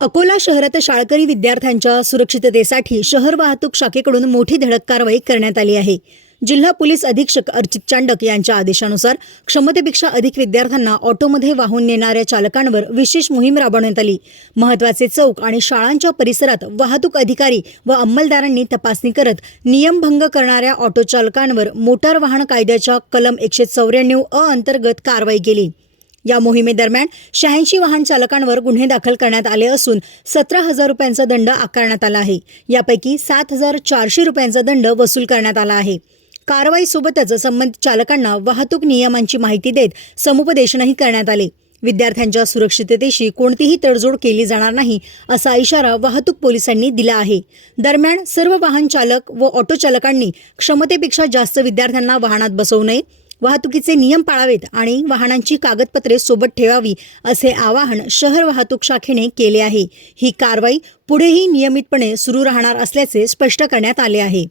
अकोला शहरात शाळकरी विद्यार्थ्यांच्या सुरक्षिततेसाठी शहर वाहतूक शाखेकडून मोठी धडक कारवाई करण्यात आली आहे। जिल्हा पोलीस अधीक्षक अर्चित चांडक यांच्या आदेशानुसार क्षमतेपेक्षा अधिक विद्यार्थ्यांना ऑटोमध्ये वाहून नेणाऱ्या चालकांवर विशेष मोहीम राबवण्यात आली। महत्त्वाचे चौक आणि शाळांच्या परिसरात वाहतूक अधिकारी व अंमलदारांनी तपासणी करत नियमभंग करणाऱ्या ऑटो चालकांवर मोटार वाहन कायद्याच्या कलम 194 अ अंतर्गत कारवाई केली। या मोहिमेदरम्यान 86 वाहन चालकांवर गुन्हे दाखल करण्यात आले असून 17,000 रुपयांचा दंड आकारण्यात आला आहे। यापैकी 7,400 रुपयांचा दंड वसूल करण्यात आला आहे। कारवाईसोबतच संबंधित चालकांना वाहतूक नियमांची माहिती देत समुपदेशनही करण्यात आले। विद्यार्थ्यांच्या सुरक्षिततेशी कोणतीही तडजोड केली जाणार नाही असा इशारा वाहतूक पोलिसांनी दिला आहे। दरम्यान सर्व वाहन चालक व ऑटो चालकांनी क्षमतेपेक्षा जास्त विद्यार्थ्यांना वाहनात बसवू नये, वाहतुकीचे नियम पाळावेत आणि वाहनांची कागदपत्रे सोबत ठेवावी असे आवाहन शहर वाहतूक शाखेने केले आहे। ही कारवाई पुढेही नियमितपणे सुरू राहणार असल्याचे स्पष्ट करण्यात आले आहे।